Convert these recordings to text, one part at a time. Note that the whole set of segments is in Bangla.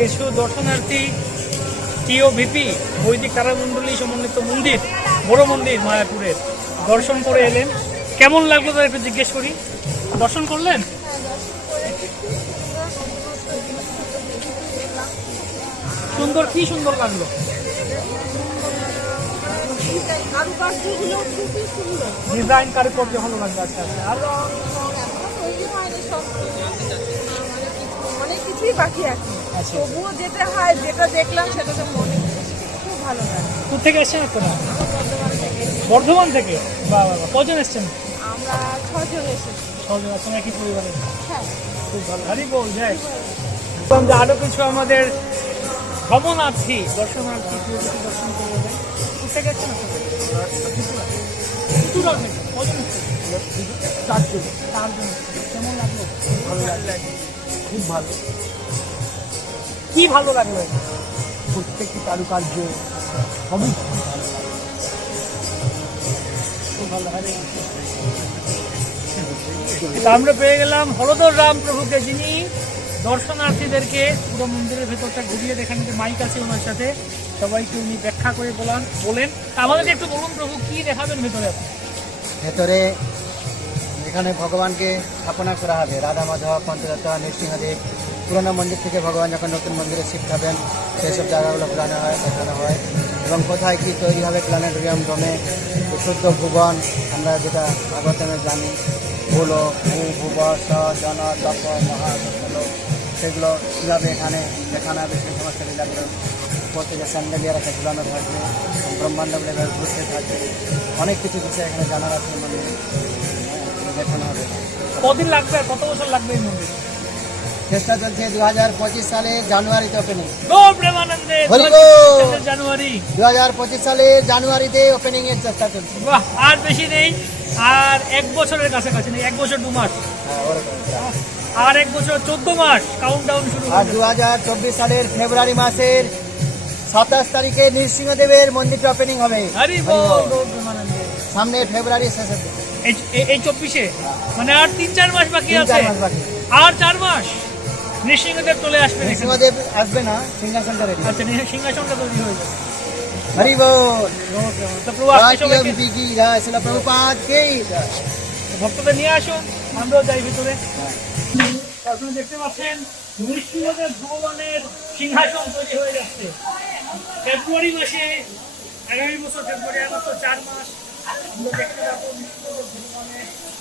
কিছু দর্শনার্থী, টিও ভিপি, বৈদিক তারামণ্ডলী সমন্বিত মন্দির বড় মন্দির মায়াপুরের দর্শন করে এলেন। কেমন লাগল তাদের একটু জিজ্ঞেস করি। দর্শন করলেন? সুন্দর, কি সুন্দর লাগল? ডিজাইন কারুকার্য ভালো লাগল আচ্ছা আচ্ছা। তৈরি অনেক কিছুই বাকি আছে। তবুও যেতে হয় যেটা দেখলাম সেটাতে মনে খুব ভালো লাগে। কোথা থেকে এসছেন আপনারা? বর্ধমান থেকে? বর্ধমান থেকে বাহ বাহ বাহ। কজন এসছেন? আমরা ছজন এসেছি। ছজন আছেন একই পরিবারের? হ্যাঁ। খুব ভালো। হারি বল জয় এবং যে আরও কিছু আমাদের ভ্রমণার্থী দর্শনার্থী দর্শন করে দেয় কোথায় গেছেন আপনাদের ত্রিপুরা থেকে। কজন এসেছেন? চারজন। চারজন কেমন লাগল? ভালো লাগল। খুব ভালো। কি ভালো লাগল? প্রত্যেকটি কারুকার্য সবই আমরা পেয়ে গেলাম হলদর রাম প্রভুকে যিনি দর্শনার্থীদেরকে পুরো মন্দিরের ভেতরটা ঘুরিয়ে দেখান যে মাইক আছে ওনার সাথে। সবাইকে উনি ব্যাখ্যা করে বলান বলেন। তা আমাদেরকে একটু বলুন প্রভু কি দেখাবেন ভেতরে? আপনি ভেতরে এখানে ভগবানকে স্থাপনা করা হবে। রাধা মাধব পঞ্চদত্তা নৃসিংহদেব পুরোনো মন্দির থেকে ভগবান যখন নতুন মন্দিরে শিফট হবেন সেই সব জায়গাগুলো প্ল্যানে হয়, দেখানো হয়। এবং কোথায় কী তৈরি হবে, প্ল্যানেটোরিয়াম, ডোমে শুদ্ধ ভুবন, আমরা যেটা আগতমে জানি ভুল ভূ, ভুব, স, জন, তপ মহাসল সেগুলো কীভাবে এখানে দেখানো হবে, সেই সমস্ত লীলাগুলো প্রত্যেকে স্যান্ডেলিয়ার একটা ঝুলানো থাকবে ব্রহ্মাণ্ড লেভেল ঘুরতে থাকবে অনেক কিছু বিষয় এখানে জানার আছে মন্দিরে। দেখানো হবে। কদিন লাগবে? কত বছর লাগবে এই মন্দির? চেষ্টা চলছে দু হাজার পঁচিশ সালে জানুয়ারিতে ওপেনিং। জানুয়ারি। দু হাজার পঁচিশ সালে জানুয়ারিতে ওপেনিং এর চেষ্টা চলছে। আর বেশি নেই। আর এক বছরের কাছাকাছি নেই এক বছর দু মাস। হ্যাঁ, আর এক বছর চোদ্দ মাস কাউন্ট ডাউন শুরু আর দু হাজার চব্বিশ সালের ফেব্রুয়ারি মাসের সাতাশ তারিখে নৃসিংহদেবের মন্দিরটা ওপেনিং হবে। সামনে ফেব্রুয়ারি শেষের এই- চব্বিশে? মানে আর তিন চার মাস বাকি আছে? আর চার মাস? নৃসিংহদেব চলে আসবে নৃসিংহদেব আসবে না সিংহাসনটা রেডি আচ্ছা সিংহাসনটা তৈরি হয়ে যাবে হরি বল। তো প্রভু আপনি কি গাছ না প্রভু পাদ কে ভক্তদের নিয়ে আসো আমরাও যাই ভিতরে। আপনি দেখতে পাচ্ছেন নৃসিংহদেব ভগবানের সিংহাসন তৈরি হয়ে যাচ্ছে। ফেব্রুয়ারি মাসে আগামী বছর ফেব্রুয়ারি আগস্ট চার মাস আমরা দেখতে পাবো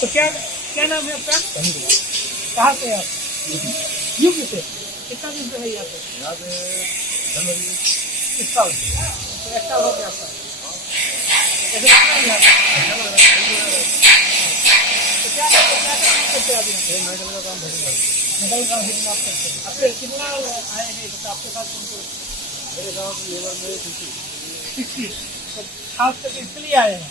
तो क्या क्या नाम है आपका? कहाँ से आप? यूपी से? कितना दिन से है यहाँ पे? साल। एक साल हो गया आपका। है? तो हैं मेडल का करते हैं। आपके कितना आए हैं? तो आपके साथ कौन कौन? मेरे साथ लेबर में सिक्सटी तो खास करके इसके लिए आए हैं?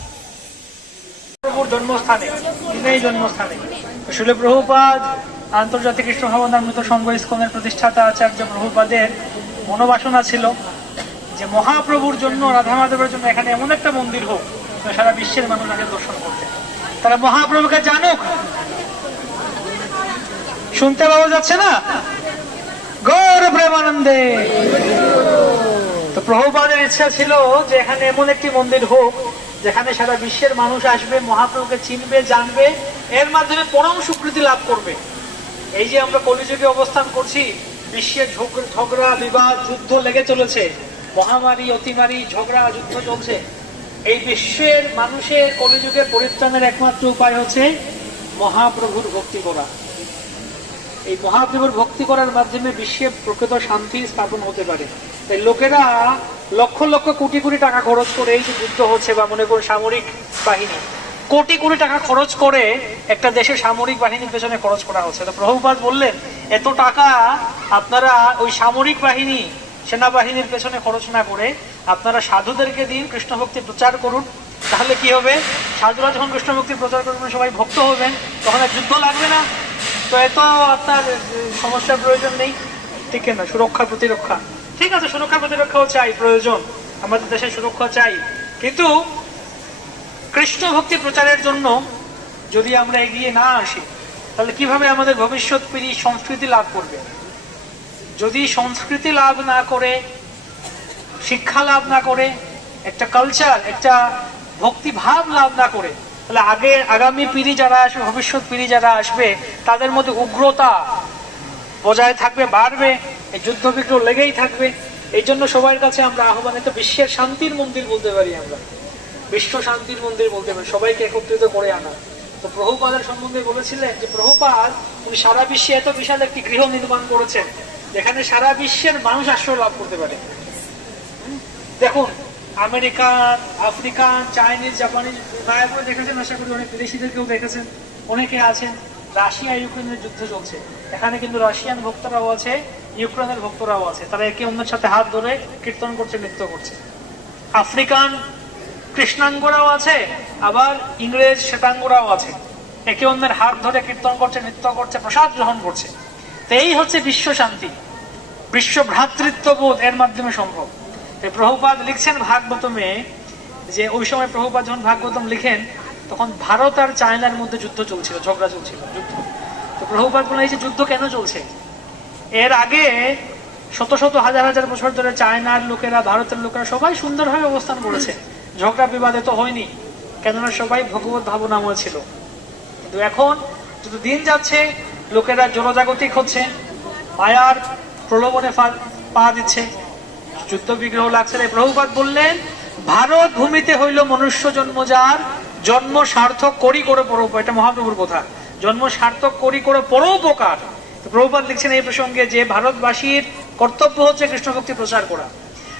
প্রভুর জন্মস্থানে এই জন্মস্থানে। শিল প্রভুপাদ আন্তর্জাতিক কৃষ্ণ ভাবনামৃত সংঘ ইস্কনের প্রতিষ্ঠাতা আচার্য প্রভুপাদের মনোবাসনা ছিল যে মহাপ্রভুর জন্য রাধা মাধবের জন্য এখানে এমন একটা মন্দির হোক সারা বিশ্বের মানুষ আগে দর্শন করতে তারা মহাপ্রভুকে জানুক। শুনতে পাওয়া যাচ্ছে না? গৌর প্রেমানন্দে। তো প্রভুপাদের ইচ্ছা ছিল যে এখানে এমন একটি মন্দির হোক যেখানে সারা বিশ্বের মানুষ আসবে, মহাপ্রভুকে চিনবে, জানবে, এর মাধ্যমে পরম স্বীকৃতি লাভ করবে। এই যে আমরা কলিযুগে অবস্থান করছি, বিশ্বের ঝগড়া, বিবাদ, যুদ্ধ লেগে চলেছে, মহামারী, অতিমারি, ঝগড়া, যুদ্ধ চলছে। এই বিশ্বের মানুষের কলিযুগে পরিত্রাণের একমাত্র উপায় হচ্ছে মহাপ্রভুর ভক্তি করা। এই মহাপ্রভুর ভক্তি করার মাধ্যমে বিশ্বে প্রকৃত শান্তি স্থাপন হতে পারে। তাই লোকেরা লক্ষ লক্ষ কোটি কোটি টাকা খরচ করে এই যে যুদ্ধ হচ্ছে বা মনে করুন সামরিক বাহিনী, কোটি কোটি টাকা খরচ করে একটা দেশের সামরিক বাহিনীর পেছনে খরচ করা হচ্ছে। তো প্রভুপাত বললেন, এত টাকা আপনারা ওই সামরিক বাহিনী, সেনাবাহিনীর পেছনে খরচ না করে আপনারা সাধুদেরকে দিন কৃষ্ণ ভক্তি প্রচার করুন। তাহলে কি হবে? সাধুরা যখন কৃষ্ণ ভক্তি প্রচার করবেন, সবাই ভক্ত হবেন, তখন আর যুদ্ধ লাগবে না। তো এত আপনার সমস্যার প্রয়োজন নেই। ঠিক না, সুরক্ষা, প্রতিরক্ষা। ঠিক আছে, সুরক্ষা, প্রতিরক্ষাও চাই, প্রয়োজন। আমাদের দেশের সুরক্ষা চাই। কিন্তু কৃষ্ণ ভক্তি প্রচারের জন্য যদি আমরা এগিয়ে না আসি, তাহলে কীভাবে আমাদের ভবিষ্যৎ পিঢ়ি সংস্কৃতি লাভ করবে? যদি সংস্কৃতি লাভ না করে, শিক্ষা লাভ না করে, একটা কালচার একটা ভক্তিভাব লাভ না করে তাহলে আগে আগামী পিঢ়ি যারা আসবে, ভবিষ্যৎ পিঢ়ি যারা আসবে, তাদের মধ্যে উগ্রতা বজায় থাকবে, বাড়বে, এই যুদ্ধ বিগ্রহ লেগেই থাকবে। এই জন্য সবার কাছে আমরা আহ্বানে তো বিশ্বের শান্তির মন্দির বলতে পারি আমরা। বিশ্ব শান্তির মন্দির বলতে পারি, সবাইকে একত্রিত করে আনা। তো প্রভুপাদের সম্বন্ধে বলেছিলেন যে, প্রভুপাদ, উনি সারা বিশ্বে এত বিশাল একটি গৃহ নির্মাণ করেছেন, যেখানে সারা বিশ্বের মানুষ আশ্রয় লাভ করতে পারে। দেখুন আমেরিকান, আফ্রিকান, চাইনিজ, জাপানিজ মায়াপুরে দেখেছেন, আশা করি অনেক বিদেশিদেরকেও দেখেছেন, অনেকে আছেন, রাশিয়া, ইউক্রেনের যুদ্ধ চলছে। এখানে কিন্তু রাশিয়ান ভক্তরাও আছে, ইউক্রেনের ভক্তরাও আছে। তারা একে অন্যের সাথে হাত ধরে কীর্তন করছে, নৃত্য করছে। আফ্রিকান কৃষ্ণাঙ্গরাও আছে, আবার ইংরেজ শ্বেতাঙ্গরাও আছে। একে অন্যের হাত ধরে কীর্তন করছে, নৃত্য করছে, প্রসাদ গ্রহণ করছে। তো এই হচ্ছে বিশ্ব শান্তি বিশ্ব ভ্রাতৃত্ববোধ এর মাধ্যমে সম্ভব। প্রভুপাদ লিখছেন ভাগবতমে যে ওই সময় প্রভুপাদ যখন ভাগবতম লিখেন, তখন ভারত আর চায়নার মধ্যে যুদ্ধ চলছিল, ঝগড়া চলছিল, যুদ্ধ। তো প্রভুপাদ বলে যে যুদ্ধ কেন চলছে? এর আগে শত শত হাজার হাজার বছর ধরে চায়নার লোকেরা, ভারতের লোকেরা সবাই সুন্দরভাবে অবস্থান করেছে। ঝগড়া বিবাদে তো হয়নি, কেননা সবাই ভগবত ভাবনাময় ছিল। কিন্তু এখন যত দিন যাচ্ছে, লোকেরা জনজাগতিক হচ্ছে মায়ার প্রলোভনে পা দিচ্ছে। যুদ্ধ বিগ্রহ লাগছে তাই প্রভুপাত বললেন, ভারত ভূমিতে হইল মনুষ্য জন্ম যার, জন্ম সার্থক করি করে পরোপ এটা মহাপ্রভুর কথা। জন্ম সার্থক করি করে পরোপকার প্রভুপাত লিখছেন এই প্রসঙ্গে যে ভারতবাসীর কর্তব্য হচ্ছে কৃষ্ণ ভক্তি প্রচার করা।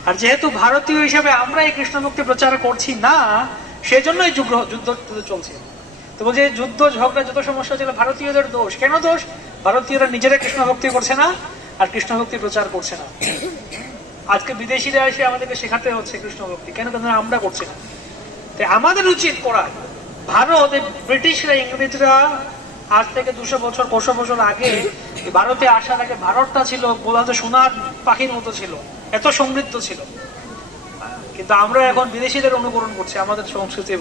আর যেহেতু ভারতীয় হিসেবে আমরা এই কৃষ্ণ ভক্তি প্রচার করছি না, সেজন্যই যুদ্ধ যুদ্ধ চলছে। তো বলছে, যুদ্ধ, ঝগড়া, যত সমস্যা ছিল ভারতীয়দের দোষ। কেন দোষ? ভারতীয়রা নিজেরা কৃষ্ণ ভক্তি করছে না, আর কৃষ্ণ ভক্তি প্রচার করছে না। আজকে বিদেশিরা এসে আমাদেরকে শেখাতে হচ্ছে কৃষ্ণ ভক্তি কেন কেন আমরা করছি না? তাই আমাদের উচিত করা। ভারত ব্রিটিশরা, ইংরেজরা আজ থেকে দুশো বছর, কশো বছর আগে ভারতে আসার আগে ভারতটা ছিল বলা তো সোনার পাখির মতো ছিল, এত সমৃদ্ধ ছিল। কিন্তু আমরা এখন বিদেশিদের অনুকরণ করছি আমাদের সংস্কৃতি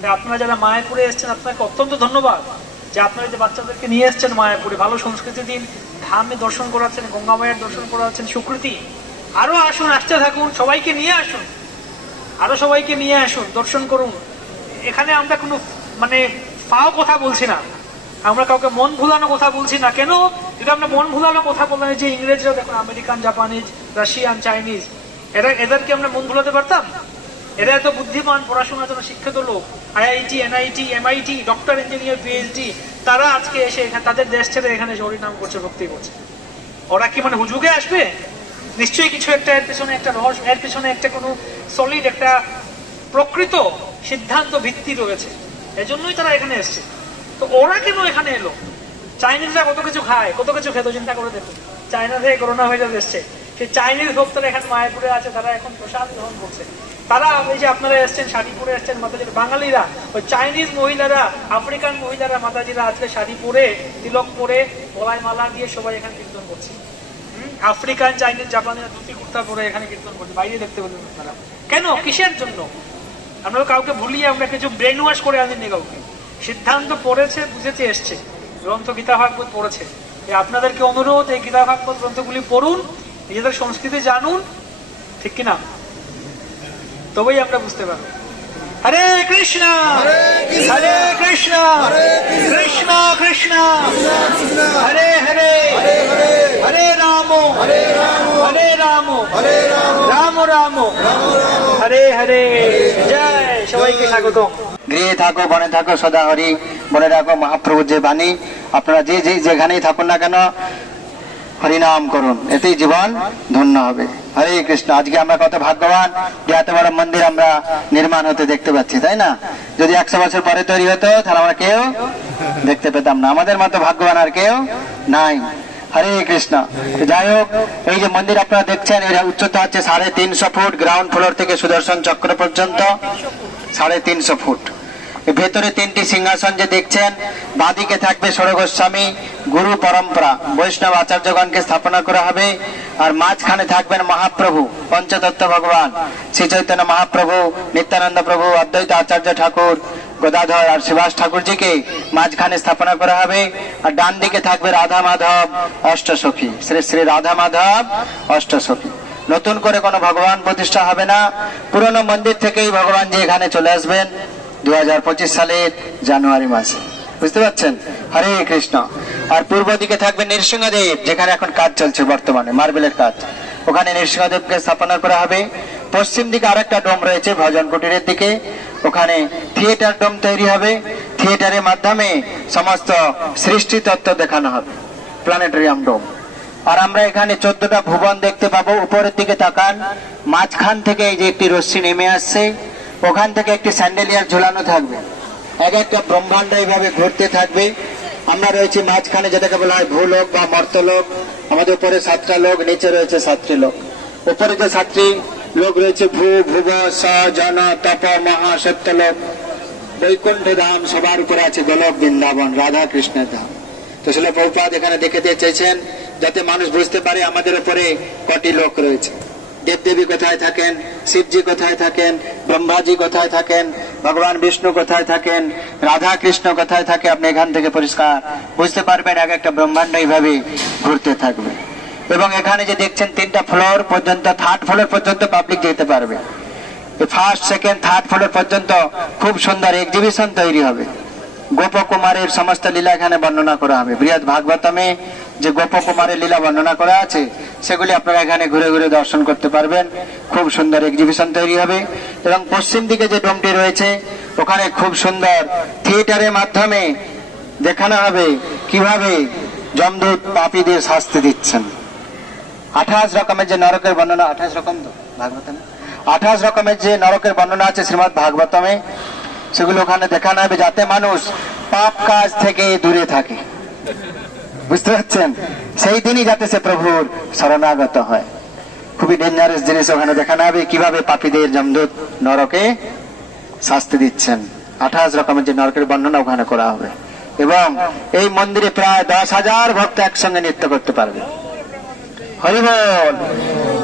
তাই আপনারা যারা মায়াপুরে এসেছেন, আপনাকে অত্যন্ত ধন্যবাদ যে আপনারা যে বাচ্চাদেরকে নিয়ে এসেছেন মায়াপুরে। ভালো সংস্কৃতি দিন। ধামে দর্শন করাচ্ছেন, গঙ্গা মায়ের দর্শন করাচ্ছেন সুকৃতি। আরও আসুন, আসতে থাকুন, সবাইকে নিয়ে আসুন। আরও সবাইকে নিয়ে আসুন, দর্শন করুন। এখানে আমরা কোনো মানে ফাও কথা বলছি না। আমরা কাউকে মন ভুলানো কথা বলছি না। কেন? যদি আমরা মন ভুলানো কথা বললাম যে ইংরেজরা দেখুন, আমেরিকান, জাপানিজ, রাশিয়ান, চাইনিজ, এরা, এদেরকে আমরা মন ভুলাতে পারতাম? এরা এত বুদ্ধিমান, পড়াশোনার জন্য শিক্ষিত লোক। IIT, NIT, MIT, doctor, engineer, PhD, তারা আজকে এসে এখানে, তাদের দেশ ছেড়ে এখানে হরিনাম করছে ভক্তি করছে ওরা কি মানে হুজুগে আসবে? নিশ্চয়ই কিছু একটা এর পেছনে একটা রহস্য, এর পেছনে একটা কোনো সলিড একটা প্রকৃত সিদ্ধান্ত ভিত্তি রয়েছে। এজন্যই তারা এখানে এসছে। তো ওরা কেন এখানে এলো? চাইনিজরা কত কিছু খায়, কত কিছু খেত, চিন্তা করে দেখুন। চায়না থেকে করোনা ভাইরাস এসছে। সেই চাইনিজ ভক্তরা এখানে মায়াপুরে আছে, তারা এখন প্রসাদ গ্রহণ করছে। তারা এই যে আপনারা এসছেন শাড়ি পরে এসছেন মাতাজির, বাঙালিরা, ওই চাইনিজ মহিলারা, আফ্রিকান মহিলারা মাতাজিরা আজকে শাড়ি পরে তিলক পরে, গলায় মালা দিয়ে সবাই এখানে আফ্রিকান, চাইনিজ, জাপানিরা ধুতি কুর্তা পরে এখানে কীর্তন করছে। বাইরে দেখতে পেলেন আপনারা। কেন? কিসের জন্য? আমরা কাউকে ভুলিয়ে আমরা কিছু ব্রেন ওয়াশ করে আনিনি কাউকে। সিদ্ধান্ত পড়েছে, বুঝেছে, এসছে। গ্রন্থ গীতা ভাগবত পড়েছে। আপনাদেরকে অনুরোধ, এই গীতা ভাগবত গ্রন্থগুলি পড়ুন, নিজেদের সংস্কৃতি জানুন, ঠিক কিনা? তবেই আমরা বুঝতে পারব। হরে কৃষ্ণ হরে কৃষ্ণ কৃষ্ণ কৃষ্ণ হরে হরে হরে রাম হরে রাম হরে রাম রাম। হরে হরে জয়। সবাইকে স্বাগত গৃহে থাকো বনে থাকো সদা হরি। মনে রাখো মহাপ্রভুর যে বাণী। আপনারা যে যে যেখানেই থাকুন না কেন হরিনাম করুন। এতেই জীবন ধন্য হবে। হরে কৃষ্ণ। আজকে আমরা কত ভাগ্যবান যে এত বড় মন্দির আমরা নির্মাণ হতে দেখতে পাচ্ছি, তাই না? যদি একশো বছর পরে তৈরি হতো, তাহলে আমরা কেউ দেখতে পেতাম না। আমাদের মতো ভাগ্যবান আর কেউ নাই। হরে কৃষ্ণ। যাই হোক, এই যে মন্দির আপনারা দেখছেন, এর উচ্চতা হচ্ছে সাড়ে তিনশো ফুট গ্রাউন্ড ফ্লোর থেকে সুদর্শন চক্র পর্যন্ত সাড়ে তিনশো ফুট। ভেতরে তিনটি সিংহাসন যে দেখছেন, বাঁদিকে থাকবে সরগোস্বামী গুরু পরম্পরা। বৈষ্ণব আচার্যগণকে স্থাপনা করা হবে, আর মাঝখানে থাকবেন মহাপ্রভু, পঞ্চতত্ত্ব ভগবান। শ্রী চৈতন্য মহাপ্রভু, নিত্যানন্দ প্রভু, অদ্বৈত আচার্য ঠাকুর, গদাধর আর সুভাষ ঠাকুরজিকে মাঝখানে স্থাপনা করা হবে, আর ডান দিকে থাকবে রাধা মাধব, অষ্টসখী। শ্রী শ্রী রাধা মাধব, অষ্টসখী। নতুন করে কোনো ভগবান প্রতিষ্ঠা হবে না। পুরনো মন্দির থেকেই ভগবান যে এখানে চলে আসবেন। দু হাজার পঁচিশ সালের জানুয়ারি মাসে। বুঝতে পারছেন? হরে কৃষ্ণ। আর পূর্ব দিকে থাকবে নৃসিংহদেব, যেখানে এখন কাজ চলছে বর্তমানে, মার্বেলের কাজ। ওখানে নৃসিংহদেবকে স্থাপনা করা হবে। পশ্চিম দিকে আরেকটা ডোম রয়েছে ভজন কুটিরের দিকে। ওখানে থিয়েটার ডোম তৈরি হবে। থিয়েটারের মাধ্যমে সমস্ত সৃষ্টি তত্ত্ব দেখানো হবে। প্ল্যানেটারিয়াম ডোম। আর আমরা এখানে চোদ্দটা ভুবন দেখতে পাবো। উপরের দিকে তাকান। মাঝখান থেকে এই যে একটি রশ্মি নেমে আসছে। ওখান থেকে একটি স্যান্ডেলিয়ার ঝোলানো থাকবে। এক একটা ব্রহ্মাণ্ড এইভাবে ঘুরতে থাকবে। আমরা রয়েছি মাঝখানে যেটাকে বলা হয় ভূলোক বা মর্তলোক। আমাদের উপরে সাতটা লোক, নিচে রয়েছে সাতটি লোক। উপরে যে সাতটি লোক রয়েছে, ভূ, ভুব, স জন তপ, মহা সত্যলোক বৈকুণ্ঠ ধাম সবার উপরে আছে গোলক বৃন্দাবন, রাধা কৃষ্ণের ধাম। তো শিল প্রভুপাদ এখানে দেখে দিয়ে চেয়েছেন, যাতে মানুষ বুঝতে পারে আমাদের উপরে কটি লোক রয়েছে। দেবদেবী কোথায় থাকেন, শিবজি কোথায় থাকেন, ব্রহ্মাজি কোথায় থাকেন, ভগবান বিষ্ণু কোথায় থাকেন রাধা কৃষ্ণ কোথায় থাকে, আপনি এখান থেকে পরিষ্কার বুঝতে পারবেন, এক একটা ব্রহ্মাণ্ড এইভাবে ঘুরতে থাকবে। এবং এখানে যে দেখছেন, তিনটা ফ্লোর পর্যন্ত থার্ড ফ্লোর পর্যন্ত পাবলিক যেতে পারবে। ফার্স্ট সেকেন্ড থার্ড ফ্লোর পর্যন্ত খুব সুন্দর এক্সিবিশন তৈরি হবে। গোপকুমারের সমস্ত লীলা এখানে বর্ণনা করা হবে। বৃহৎ ভাগবতমে যে গোপকুমারের লীলা বর্ণনা করা আছে, সেগুলি আপনারা এখানে ঘুরে ঘুরে দর্শন করতে পারবেন। খুব সুন্দর এক্সিবিশন তৈরি হবে। এবং পশ্চিম দিকে যে ডোমটি রয়েছে, ওখানে খুব সুন্দর থিয়েটারের মাধ্যমে দেখানো হবে কীভাবে জমদূত পাপীদের শাস্তি দিচ্ছেন। আঠাশ রকমের যে নরকের বর্ণনা, আঠাশ রকম তো? ভাগবতমে? আঠাশ রকমের যে নরকের বর্ণনা আছে শ্রীমদ ভাগবতমে, সেগুলো ওখানে দেখানো হবে যাতে মানুষ পাপ কাজ থেকে দূরে থাকে। বুঝতে পারছেন? সেই দিনই যাতে সে প্রভুর শরণাগত হয়। খুবই ডেঞ্জারাস জিনিস ওখানে দেখানো হবে। কীভাবে পাপীদের জমদূত নরকে শাস্তি দিচ্ছেন। আঠাশ রকমের যে নরকের বর্ণনা ওখানে করা হবে। এবং এই মন্দিরে প্রায় দশ হাজার ভক্ত একসঙ্গে নৃত্য করতে পারবে। হরিবল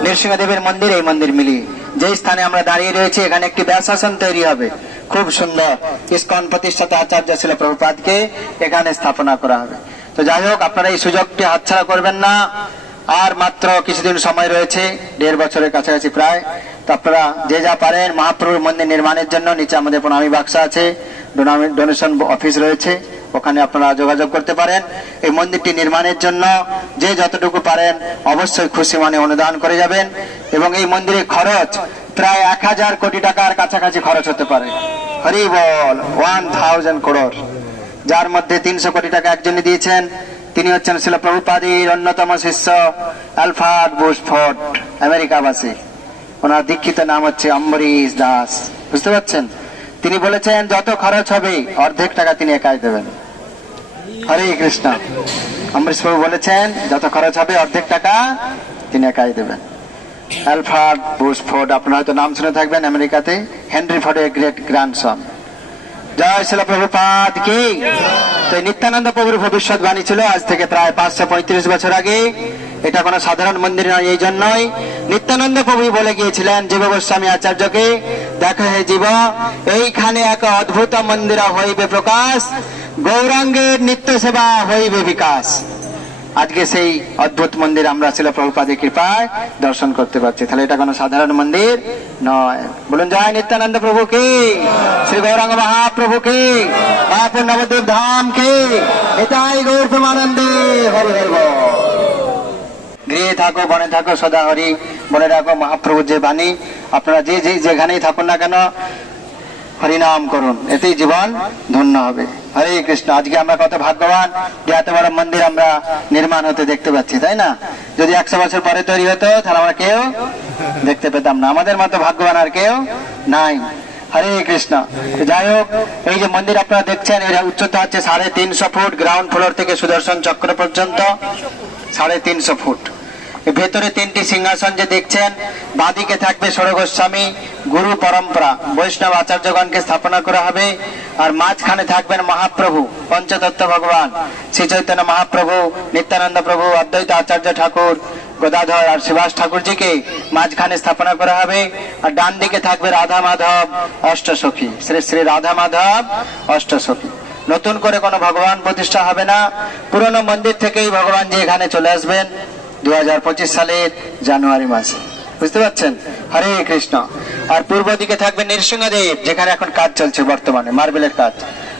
নৃসিংহদেবের মন্দির, এই মন্দির মিলি যে স্থানে আমরা দাঁড়িয়ে রয়েছি, এখানে একটি ব্যাসাসন তৈরি হবে। খুব সুন্দর। ইস্কন প্রতিষ্ঠাতা আচার্য ছিল প্রভুপাদকে এখানে স্থাপনা করা হবে। তো যাই হোক, আপনারা এই সুযোগটি হাতছাড়া করবেন না। আর মাত্র কিছুদিন সময় রয়েছে, দেড় বছরের কাছাকাছি প্রায়। তো আপনারা যে যা পারেন, মহাপ্রভুর মন্দির নির্মাণের জন্য, নিচে আমাদের প্রণামী বাক্স আছে ডোনেশন অফিস রয়েছে, ওখানে আপনারা যোগাযোগ করতে পারেন। এই মন্দিরটি নির্মাণের জন্য যে যতটুকু পারেন, অবশ্যই খুশি মানে অনুদান করে যাবেন এবং এই মন্দিরের খরচ প্রায় এক হাজার কোটি টাকার কাছাকাছি খরচ হতে পারে। হরি বল ওয়ান থাউজেন্ড করোড় যার মধ্যে তিনশো কোটি টাকা একজনই দিয়েছেন, তিনি হচ্ছেন শিল প্রভুপাদির অন্যতম শিষ্য আলফাদ বুশফোর্ড আমেরিকাবাসী। ওনার দীক্ষিত নাম হচ্ছে অম্বরীশ দাস। বুঝতে পারছেন? তিনি বলেছেন, যত খরচ হবে, অর্ধেক টাকা তিনি একাই দেবেন। হরে কৃষ্ণ। অম্বরীশ বাবু বলেছেন, যত খরচ হবে, অর্ধেক টাকা তিনি একাই দেবেন। অ্যালফার্ড বুশ ফোর্ড আপনারা হয়তো নাম শুনে থাকবেন আমেরিকাতে, হেনরি ফোর্ডের গ্রেট গ্র্যান্ডসন। জয় শিল প্রভুপাত কি? নিত্যানন্দ প্রভুর ভবিষ্যৎবাণী ছিল, আজ থেকে প্রায় পাঁচশো পঁয়ত্রিশ বছর আগে। এটা কোনো সাধারণ মন্দির নয়, এই জন্যই নিত্যানন্দ প্রভু বলে গিয়েছিলেন জীব গোস্বামী আচার্যকে, দেখা হে জীব, এইখানে এক অদ্ভুত মন্দির হইবে প্রকাশ, গৌরাঙ্গের নিত্য সেবা হইবে বিকাশ। আজকে সেই অদ্ভুত মন্দির আমরা ছিল প্রভুপাদের কৃপায় দর্শন করতে পারছি। তাহলে এটা কোনো সাধারণ মন্দির নয়। বলুন, জয় নিত্যানন্দ প্রভু কি? শ্রী গৌরাঙ্গ মহাপ্রভু কি? মহাপুর নবদ্বীপ ধাম কি? এটাই গৌর হরি গৃহে থাকো, বনে থাকো, সদা হরি। বনে রাখো মহাপ্রভুর যে বাণী। আপনারা যে যেখানেই থাকুন না কেন হরিনাম করুন এতেই জীবন ধন্য হবে। হরে কৃষ্ণ। আজকে আমরা কত ভাগ্যবান যে এত বড় মন্দির আমরা নির্মাণ হতে দেখতে পাচ্ছি, তাই না? যদি একশো বছর পরে তৈরি হতো, তাহলে আমরা কেউ দেখতে পেতাম না। আমাদের মতো ভাগ্যবান আর কেউ নাই। হরে কৃষ্ণ। যাই হোক, এই যে মন্দির আপনারা দেখছেন, এর উচ্চতা হচ্ছে সাড়ে তিনশো ফুট, গ্রাউন্ড ফ্লোর থেকে সুদর্শন চক্র পর্যন্ত সাড়ে তিনশো ফুট। ভেতরে তিনটি সিংহাসন যে দেখছেন, বাদিকে থাকবে সরগোস্বামী গুরু পরম্পরা। বৈষ্ণব আচার্যগণকে স্থাপনা করা হবে। আর মাঝখানে থাকবেন মহাপ্রভু, পঞ্চতত্ত্ব ভগবান শ্রী চৈতন্য মহাপ্রভু, নিত্যানন্দ প্রভু, অদ্বৈত আচার্য ঠাকুর, গদাধর আর সুভাষ ঠাকুরজিকে মাঝখানে স্থাপনা করা হবে। আর ডান দিকে থাকবে রাধা মাধব, অষ্টসখী। শ্রী শ্রী রাধা মাধব, অষ্টসখী। নতুন করে কোনো ভগবান প্রতিষ্ঠা হবে না। পুরনো মন্দির থেকেই ভগবান যে এখানে চলে আসবেন। দুই হাজার পঁচিশ সালের জানুয়ারি মাসে। বুঝতে পারছেন? হরে কৃষ্ণ। আর পূর্ব দিকে থাকবে নৃসিংহদেব, যেখানে এখন কাজ চলছে বর্তমানে, মার্বেলের কাজ।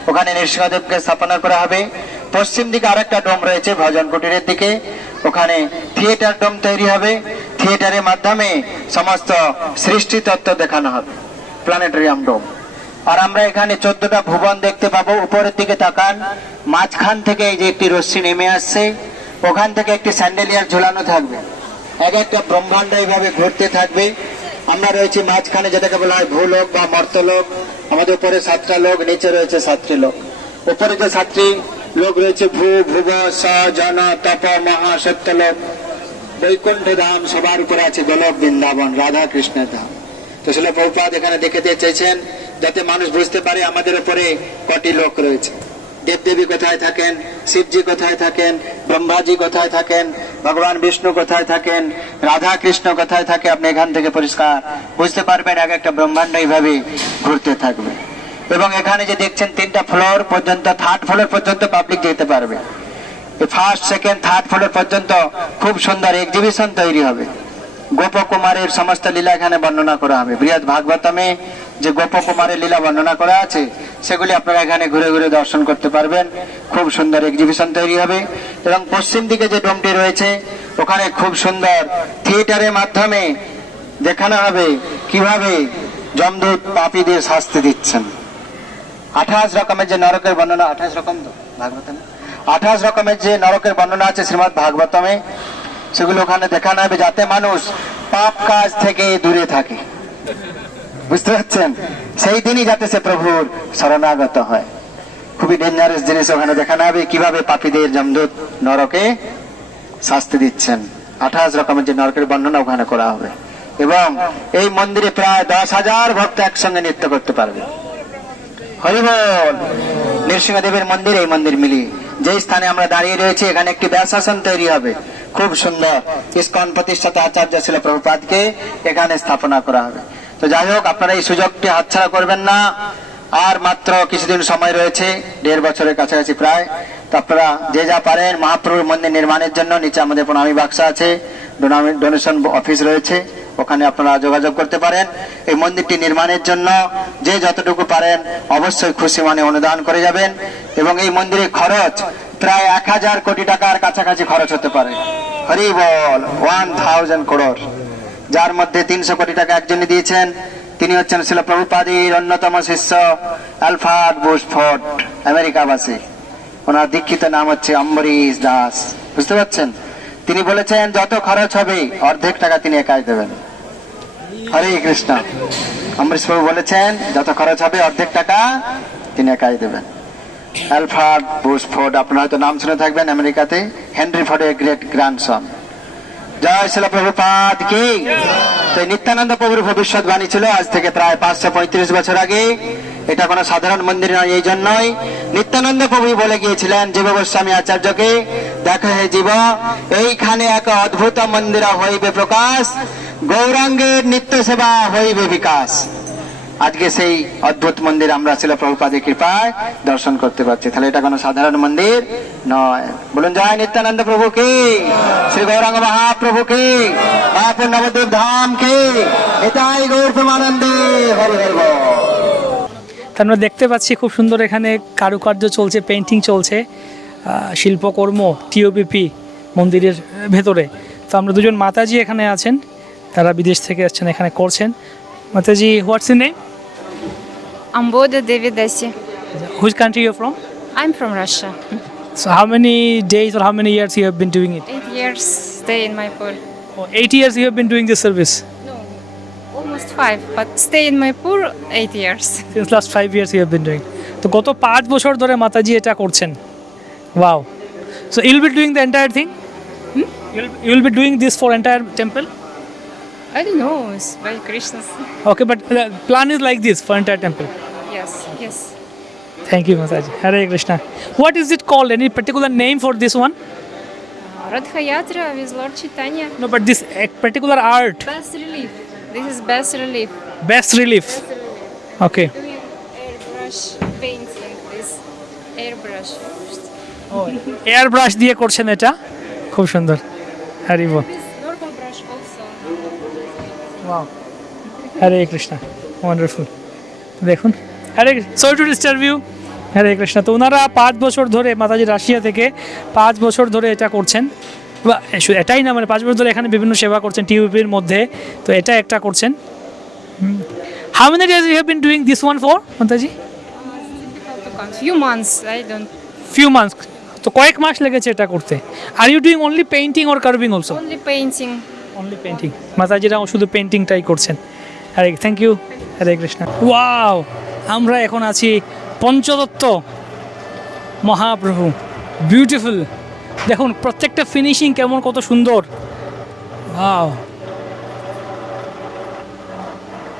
ওখানে নৃসিংহদেবকে স্থাপনা করা হবে। পশ্চিম দিকে আরেকটা ডোম রয়েছে, ভজন কুটিরের দিকে। ওখানে থিয়েটার ডোম তৈরি হবে। থিয়েটারের মাধ্যমে সমস্ত সৃষ্টি তত্ত্ব দেখানো হবে। প্ল্যানেটোরিয়াম ডোম। আর আমরা এখানে চোদ্দটা ভুবন দেখতে পাবো। উপরের দিকে তাকান। মাঝখান থেকে এই যে একটি রশ্মি নেমে আসছে। ওখান থেকে একটি স্যান্ডেলিয়ার ঝোলানো থাকবে। এক একটা ব্রহ্মাণ্ড এইভাবে ঘুরতে থাকবে। আমরা রয়েছি মাঝখানে যেটাকে বলা হয় ভূলোক বা মর্তলোক। আমাদের উপরে সাতটা লোক, নিচে রয়েছে সাতটি লোক। উপরে যে সাতটি লোক রয়েছে, ভূ, ভুব, স, জন, তপ, মহা সত্যলোক বৈকুণ্ঠ ধাম সবার উপরে আছে গোলক বৃন্দাবন, রাধা কৃষ্ণের ধাম। তো সেটা প্রভুপাদ এখানে দেখাতে চেয়েছেন, যাতে মানুষ বুঝতে পারে আমাদের উপরে কটি লোক রয়েছে। দেবদেবী কোথায় থাকেন, শিবজি কোথায় থাকেন, ব্রহ্মাজি কোথায় থাকেন, ভগবান বিষ্ণু কোথায় থাকেন রাধা কৃষ্ণ কোথায় থাকে, আপনি এখান থেকে পরিষ্কার বুঝতে পারবেন, এক একটা ব্রহ্মাণ্ড এইভাবে ঘুরতে থাকবে। এবং এখানে যে দেখছেন, তিনটা ফ্লোর পর্যন্ত থার্ড ফ্লোর পর্যন্ত পাবলিক যেতে পারবে। ফার্স্ট সেকেন্ড থার্ড ফ্লোর পর্যন্ত খুব সুন্দর এক্সিবিশন তৈরি হবে। গোপকুমারের সমস্ত লীলা এখানে বর্ণনা করা হবে। বৃহৎ ভাগবতমে যে গোপকুমারের লীলা বর্ণনা করা আছে, সেগুলি আপনারা এখানে ঘুরে ঘুরে দর্শন করতে পারবেন। খুব সুন্দর এক্সিবিশন তৈরি হবে। এবং পশ্চিম দিকে যে ডোমটি রয়েছে, ওখানে খুব সুন্দর থিয়েটারের মাধ্যমে দেখানো হবে কীভাবে যমদূত পাপীদের শাস্তি দিচ্ছেন। আঠাশ রকমের যে নরকের বর্ণনা, আঠাশ রকম তো ভাগবতমে আঠাশ রকমের যে নরকের বর্ণনা আছে শ্রীমদ ভাগবতমে, সেগুলো ওখানে দেখানো হবে যাতে মানুষ পাপ কাজ থেকে দূরে থাকে। বুঝতে পারছেন? সেই দিনই যাতে সে প্রভুর শরণাগত হয়। খুবই ডেঞ্জারাস জিনিস ওখানে দেখানো হবে। কীভাবে পাপীদের জমদূত নরকে শাস্তি দিচ্ছেন। আঠাশ রকমের যে নরকের বর্ণনা ওখানে করা হবে। এবং এই মন্দিরে প্রায় দশ হাজার ভক্ত একসঙ্গে নৃত্য করতে পারবে। হরিবল নৃসিংহদেবের মন্দির, এই মন্দির মিলি যে স্থানে আমরা দাঁড়িয়ে রয়েছি, এখানে একটি ব্যাসাসন তৈরি হবে। খুব সুন্দর ইস্কন প্রতিষ্ঠাতা আচার্য ছিল প্রভুপাদকে, এখানে স্থাপনা করা হবে। তো যাই হোক, আপনারা এই সুযোগটি হাতছাড়া করবেন না। আর মাত্র কিছুদিন সময় রয়েছে, দেড় বছরের কাছাকাছি প্রায়। তো আপনারা যে যা পারেন, মহাপ্রভুর মন্দির নির্মাণের জন্য, নিচে আমাদের প্রণামী বাক্স আছে ডোনেশন অফিস রয়েছে, ওখানে আপনারা যোগাযোগ করতে পারেন। এই মন্দিরটি নির্মাণের জন্য যে যতটুকু পারেন, অবশ্যই খুশি মানে অনুদান করে যাবেন। এবং এই মন্দিরের খরচ প্রায় এক হাজার কোটি টাকার কাছাকাছি খরচ হতে পারে। হরি বল ওয়ান থাউজেন্ড করোড় যার মধ্যে তিনশো কোটি টাকা একজনই দিয়েছেন। তিনি হচ্ছেন শিল প্রভুপাদির অন্যতম শিষ্য অ্যালফার্ড বুশফোর্ড, আমেরিকাবাসী। ওনার দীক্ষিত নাম হচ্ছে অম্বরীশ দাস। বুঝতে পারছেন? তিনি বলেছেন, যত খরচ হবে, অর্ধেক টাকা তিনি একাই দেবেন। হরে কৃষ্ণ। অম্বরীশ প্রভু বলেছেন, যত খরচ হবে, অর্ধেক টাকা তিনি একাই দেবেন। অ্যালফার্ড বুশফোর্ড আপনারা হয়তো নাম শুনে থাকবেন আমেরিকাতে, হেনরি ফোর্ডের গ্রেট গ্র্যান্ডসন। জয় শিল প্রভুপাদ কি? তো নিত্যানন্দ প্রভুর ভবিষ্যৎবাণী ছিল আজ থেকে প্রায় পাঁচশো পঁয়ত্রিশ বছর আগে। এটা কোনো সাধারণ মন্দির নয়, এই জন্যই নিত্যানন্দ প্রভু বলে গিয়েছিলেন, জীব গোস্বামী আচার্যকে দেখো হে জীব, এইখানে এক অদ্ভুত মন্দির হইবে প্রকাশ, গৌরাঙ্গের নিত্য সেবা হইবে বিকাশ। আজকে সেই অদ্ভুত মন্দির আমরা ছিল প্রভুপাদের কৃপায় দর্শন করতে পারছি। তাহলে এটা কোনো সাধারণ মন্দির নয়। বলুন, জয় নিত্যানন্দ প্রভু কি? শ্রী গৌরাঙ্গ মহাপ্রভু কি? নবদ্বীপ ধাম কি? এটাই গৌর প্রেমানন্দে তা আমরা দেখতে পাচ্ছি খুব সুন্দর এখানে কারুকার্য চলছে পেন্টিং চলছে শিল্পকর্ম টিওবিপি মন্দিরের ভেতরে। তো আমরা দুজন মাতাজি এখানে আছেন, তারা বিদেশ থেকে আসছেন, এখানে করছেন। Mataji what's name Amboda Devidasi. Which country you from I'm from Russia. So how many days or how many years you have been doing it? Eight years stay in Maipur. Eight years you have been doing this service No, almost five, but stay in Maipur eight years. Since last five years you have been doing তো গত পাঁচ বছর ধরে মাতাজি এটা করছেন wow so you'll be doing the entire thing you'll be doing this for entire temple I don't know, it's by Krishna's. Okay, but the plan is like this for entire temple. Yes, yes. Thank you, Mataji. Hare Krishna. What is it called? Any particular name for this one? Radha Yatra with Lord Chaitanya. No, but this a particular art, Bas relief. This is bas relief. best relief. Okay. Doing airbrush painting. This airbrush. Airbrush দিয়ে করছেন এটা খুব সুন্দর হরি বল This normal brush also. Hare Krishna wonderful দেখুন Hare sorry to disturb you Hare Krishna. তো ওনারা পাঁচ বছর ধরে মাতাজি রাশিয়া থেকে পাঁচ বছর ধরে এটা করছেন। বা এটাই না মানে পাঁচ বছর ধরে এখানে বিভিন্ন সেবা করছেন টিউবির মধ্যে। তো এটা একটা করছেন। How many days you have been doing this one for Mataji? Difficult months months. I few months তো কয়েক মাস লেগেছে এটা করতে। Are you doing only painting or carving also only painting. Only painting মাতাজিরা শুধু পেন্টিংটাই করছেন। Hare thank you Hare Krishna. Wow আমরা এখন আছি পঞ্চদত্ত মহাপ্রভু। বিউটিফুল দেখুন, প্রত্যেকটা ফিনিশিং কেমন, কত সুন্দর। Wow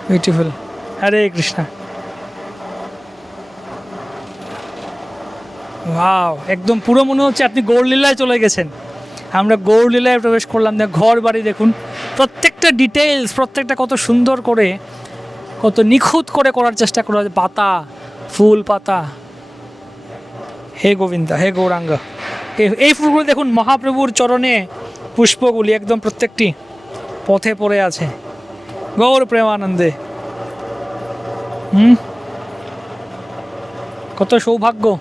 beautiful Hare Krishna. Wow একদম পুরো মনে হচ্ছে আপনি গৌরলীলায় চলে গেছেন। আমরা গৌরলীলায় প্রবেশ করলাম। দেখ, ঘর বাড়ি দেখুন। প্রত্যেকটা ডিটেলস প্রত্যেকটা কত সুন্দর করে কত নিখুঁত করে করার চেষ্টা করা হয়েছে পাতা, ফুল পাতা। হে গোবিন্দা, হে গৌরাঙ্গ। এই ফুলগুলো দেখুন, মহাপ্রভুর চরণে পুষ্পগুলি একদম প্রত্যেকটি পথে পড়ে আছে। গৌর প্রেমানন্দে। হুম? কত সৌভাগ্য।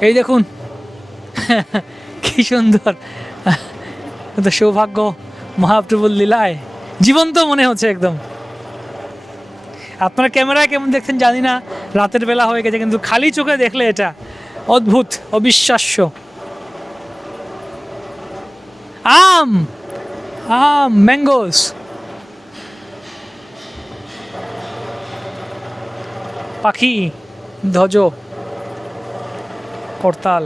এই দেখুন, কি সুন্দর। কত সৌভাগ্য, মহাপ্রভুর লীলায়। জীবন্ত মনে হচ্ছে একদম। আপনার ক্যামেরায় কেমন দেখছেন জানি না রাতের বেলা হয়ে গেছে কিন্তু খালি চোখে দেখলে এটা অদ্ভুত অবিশ্বাস্য। আম আম ম্যাঙ্গোস। পাখি ধ্বজ করতাল।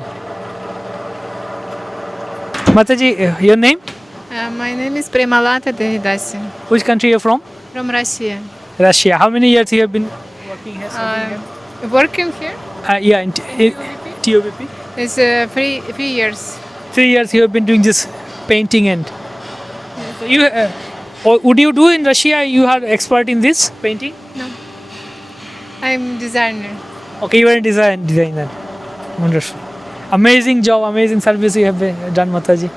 Mataji your name Uh, my name is Premalata Devidasi Which country are you from? from Russia. Russia. How many years you have been working here? Uh, working here Uh, yeah, in, TOBP. is uh, three three years. Three years you have been doing this painting and. So you, uh, or would you do in Russia? You are expert in this painting. No, I'm designer. Okay, you are a design designer. Wonderful. Amazing job, amazing service you have uh, done, Mataji.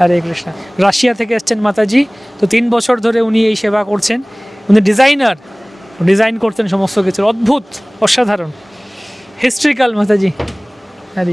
Hare Krishna Russia থেকে এসছেন মাতাজি তো তিন বছর ধরে উনি এই সেবা করছেন উনি ডিজাইনার ডিজাইন করতেন সমস্ত কিছুর। অদ্ভুত অসাধারণ। হিস্ট্রিক্যাল মাতাজি। হ্যাঁ